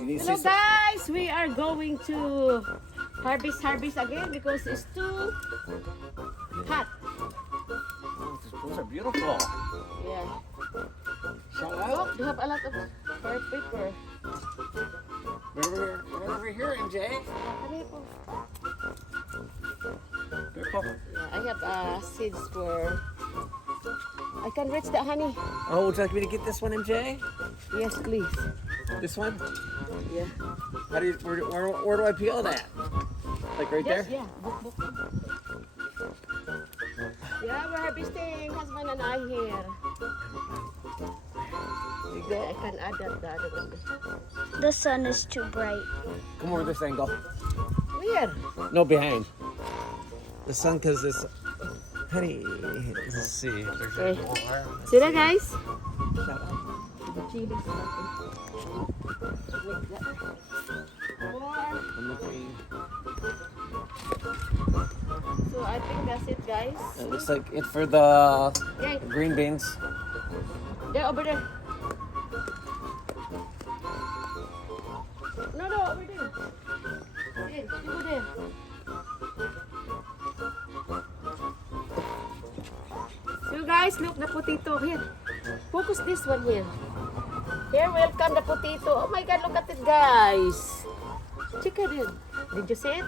Hello guys, we are going to harvest again because it's too hot. Those are beautiful. Yeah. Shout Look, out. they have a lot of red paper. Right over here, MJ. Beautiful. Yeah, I have seeds for. I can reach the honey. Oh, would you like me to get this one, MJ? Yes, please. This one? Yeah. How do you? Where do I peel that? Like right Yes, there? yeah. Book. Yeah, we're harvesting, husband and I here. Okay, I can add that the other one. The sun is too bright. Come over this angle. Where? No, behind. The sun, because this. Honey, let's see. There's Okay. more. See that, guys? Shout out. The chilies natin. Like that. More. I'm looking. So I think that's it, guys. It looks like it's for the Yeah, green beans. there, over there. No, over there. Hey, you go there. So guys, look the potato here. Focus this one here. Here, welcome the potato. Oh my God, look at it, guys. Check it in. Did you see it?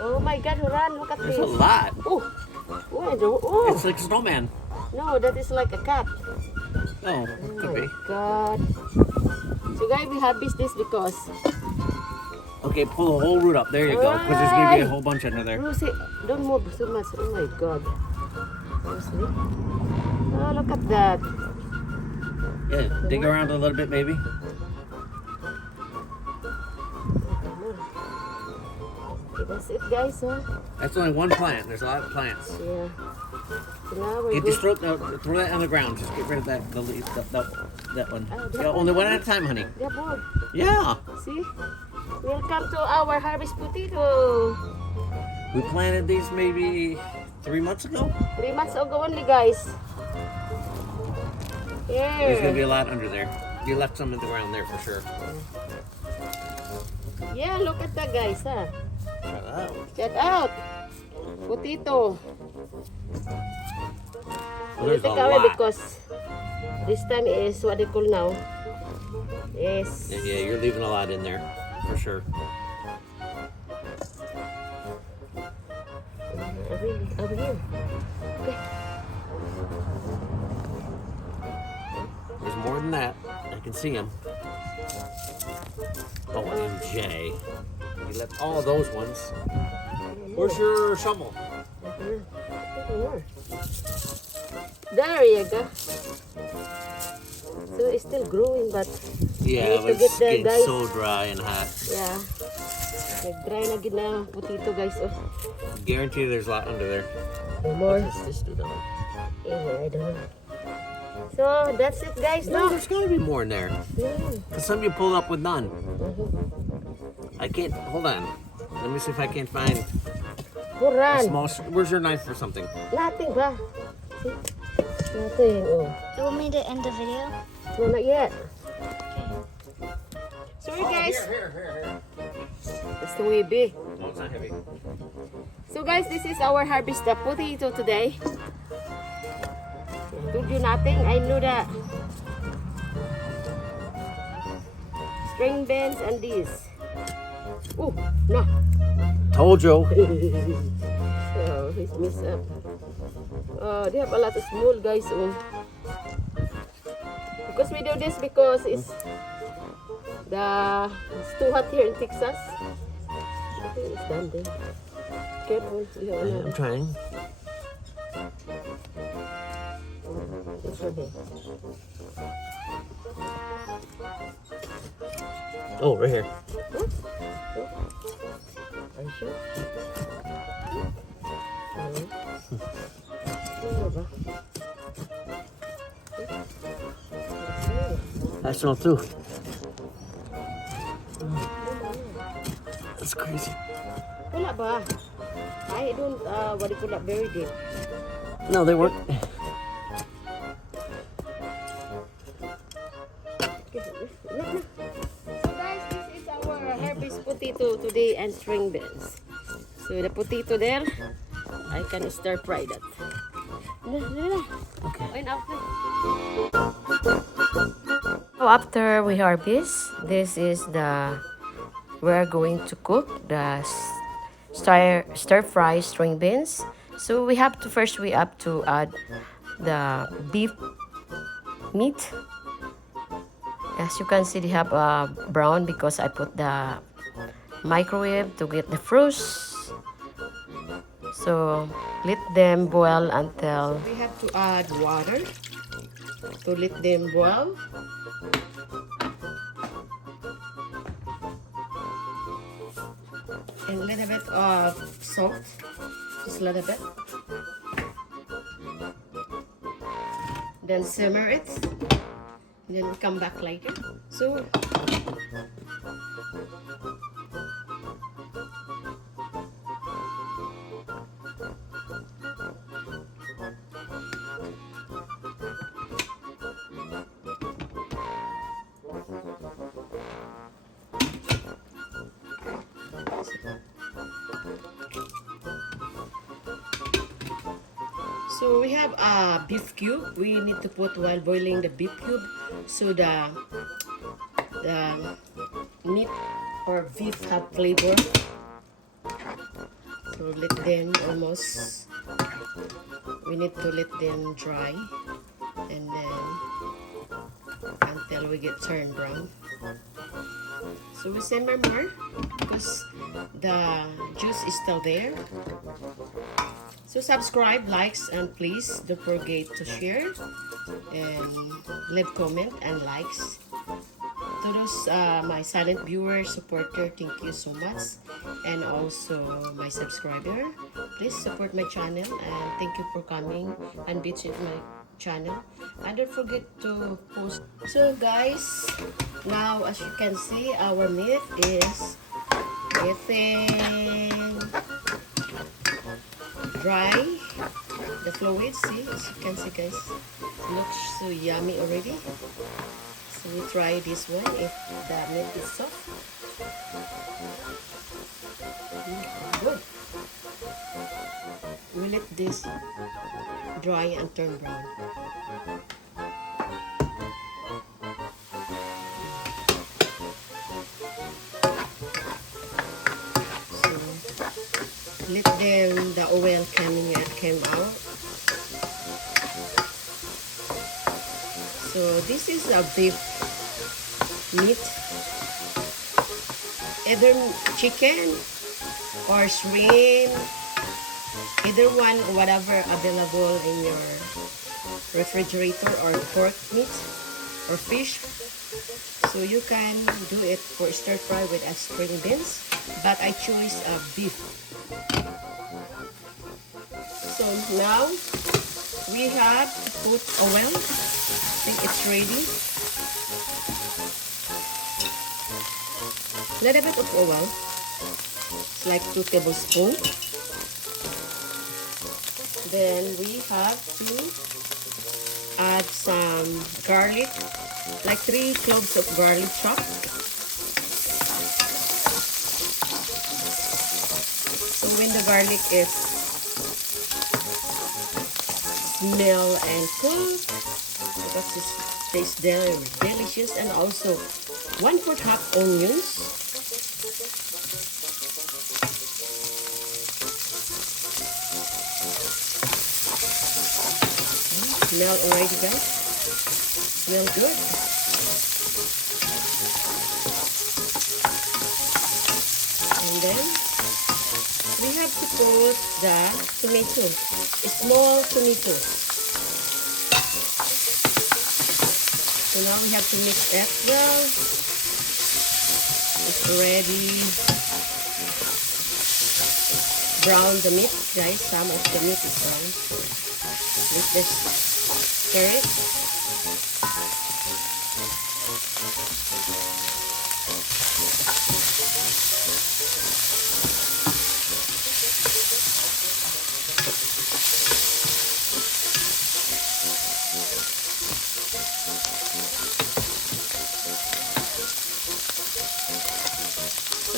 Oh my God, Huran, look at There's this. a lot. Oh, oh, It's like snowman. no, that is like a cat. Oh, Oh could my be. God. So guys, we harvest this because Okay, pull the whole root up. There you go. Because there's gonna be a whole bunch under there. Lucy, don't move so much. Oh my God. Seriously? Oh, look at that. Yeah, dig around a little bit, maybe. Okay, that's it, guys. Huh? That's only one plant. There's a lot of plants. Yeah. So now we're Get this going. throw that on the ground. Just get rid of that, the leaf, that one. Oh, that Yeah, only one at a time, honey. They're bored. Yeah. See? Welcome to our harvest potato. We planted these maybe 3 months ago. 3 months ago only, guys. There's gonna be Here. a lot under there. You left some in the ground there for sure. Yeah, look at that, guys. Huh? Oh. Check out. Potato. Well, there's a Take away lot. because this time is what they call now. Yes. Yeah, you're leaving a lot in there for sure. Over here. Okay. There's more than that. I can see them. Oh, MJ. You left all of those ones. Where's your shovel? There you go. So it's still growing, but Yeah, need but to get it's there, getting guys. so dry and hot. yeah. Nag-dry na gid na potato, guys. Oh. Guarantee there's a lot under there. No more. What does this do now? Yeah, I don't know. So that's it, guys. No, No. there's gotta be more in there. Cause some you pulled up with none. I can't. Hold on. Let me see if I can find a Huran. small. Where's your knife or something? Nothing ba? See? Nothing. Oh. You want me to end the video? No, not yet. Sorry, guys. Here. It's too heavy. No, it's not heavy. So guys, this is our harvest the potato today. I told you nothing. I knew that. String beans and this. Oh, no. Told you. Oh, he's messed up. Oh, they have a lot of small guys. Oh. Because we do this because it's too hot here in Texas. I think it's done there. Careful. You have I'm another. trying. This one here. Oh, right here. Are you sure? No. ba? I smell too. That's crazy. Wala ba? I don't, what do you call that, very deep. No, they weren't. Okay, no. So potato today and string beans. So the potato there, I can stir fry that. Okay. So after we harvest, this is the we're going to cook the stir fry string beans. So we have to add the beef meat. As you can see, they have brown because I put the microwave to get the frost. So let them boil until we have to add water to let them boil. And a little bit of salt, just a little bit. Then simmer it. And then we come back later. So we have a beef cube. We need to put while boiling the beef cube so the meat or beef have flavor. So let them almost, we need to let them dry and then until we get turned brown. So we simmer more because the juice is still there. So subscribe, likes, and please don't forget to share and leave comment and likes. To those my silent viewers, supporter, thank you so much. And also my subscriber, please support my channel and thank you for coming and visit my channel. And don't forget to post. So guys, now as you can see, our meat is getting dry. The fluid, see, as you can see guys, looks so yummy already. So we try this one if the meat is soft. Good. We let this dry and turn brown. Let them, the oil came out. So this is a beef meat, either chicken or shrimp, either one, whatever available in your refrigerator, or pork meat or fish. So you can do it for stir fry with a string beans, but I choose beef. So now we have to put oil. I think it's ready. Little bit of oil. It's like 2 tablespoons. Then we have to add some garlic, like 3 cloves of garlic chopped. So when the garlic is smell and cook, because it tastes delicious, and also 1/4 cup onions. Smell already guys, smell good. And then we have to put the tomato, small tomatoes. So now we have to mix that well. It's already brown the meat, guys. Some of the meat is brown. Let's just stir it.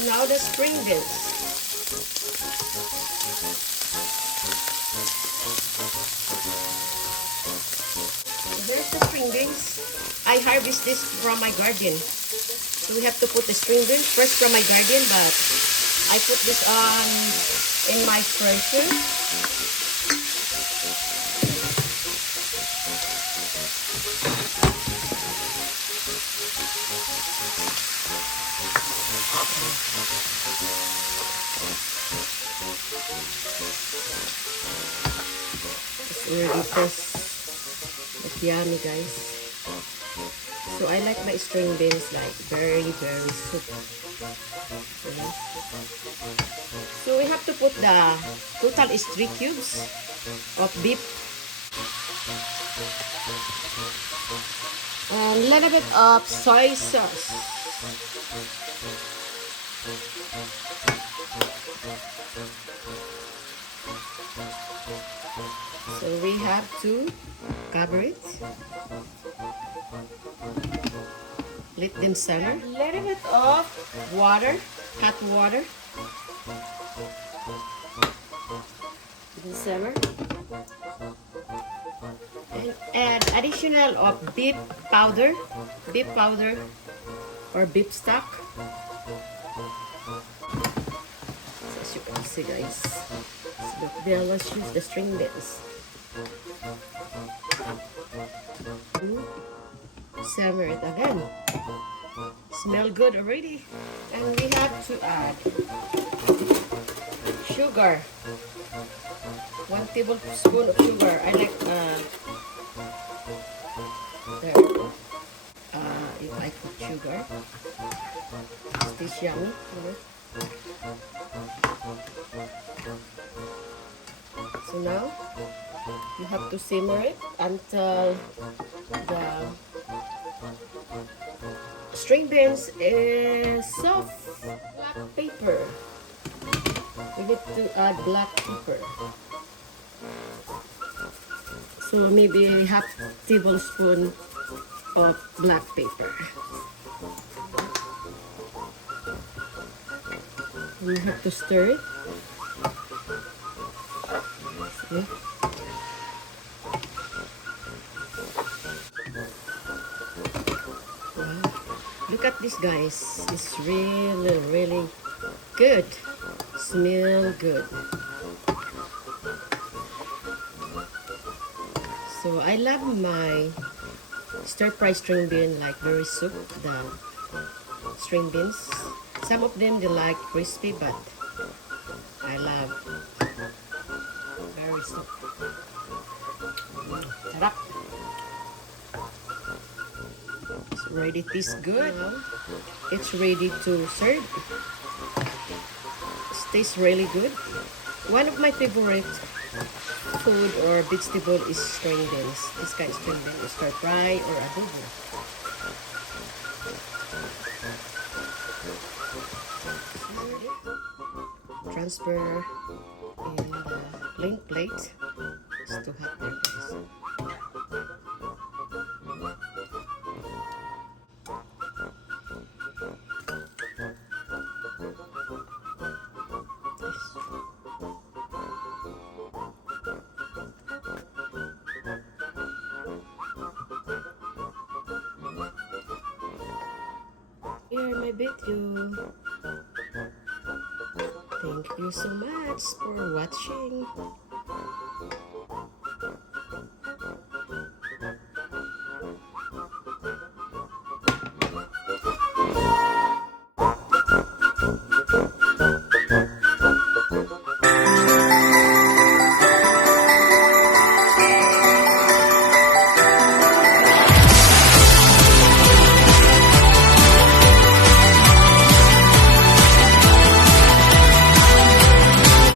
now the string beans. There's the string beans. I harvest this from my garden. So we have to put the string beans fresh from my garden, but I put this on in my freezer. It's already fresh. It's yummy, guys. So I like my string beans like very soup. Okay. So we have to put the total is 3 cubes of beef. And a little bit of soy sauce. So we have to cover it. Let them simmer. A little bit of water, hot water. Let them simmer. And add additional of beef powder or beef stock. So as you can see, guys, so let's use the string beans. Simmer it again. Smell good already. And we have to add sugar. 1 tablespoon of sugar. I like there. If I put sugar, it tastes yummy. You know? So now you have to simmer it until the string beans is soft. Black pepper. We need to add black pepper. So maybe a half tablespoon of black pepper. And you have to stir it. See? Wow. Look at this, guys. It's really good. Smell good. So I love my stir-fry string bean like very soup, the string beans. Some of them they like crispy, but I love very soup. Sarap. It's ready, tastes good. It's ready to serve. It tastes really good. One of my favorite food or vegetable is string beans. This kind of string beans is stir fry or adobo. Transfer in the plain plate. It's too hot there, guys. Here my video. Thank you so much for watching.